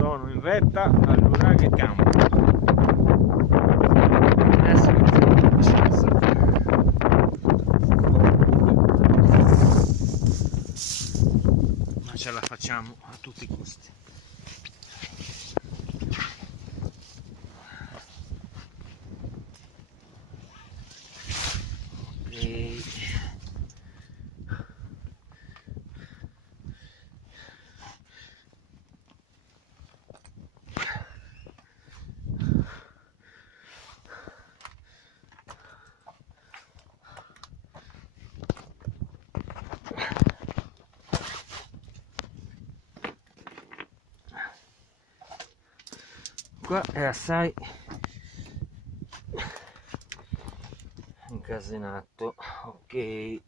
Sono in vetta al Nuraghe campu. Ma ce la facciamo a tutti i costi. Qua è assai incasinato, ok.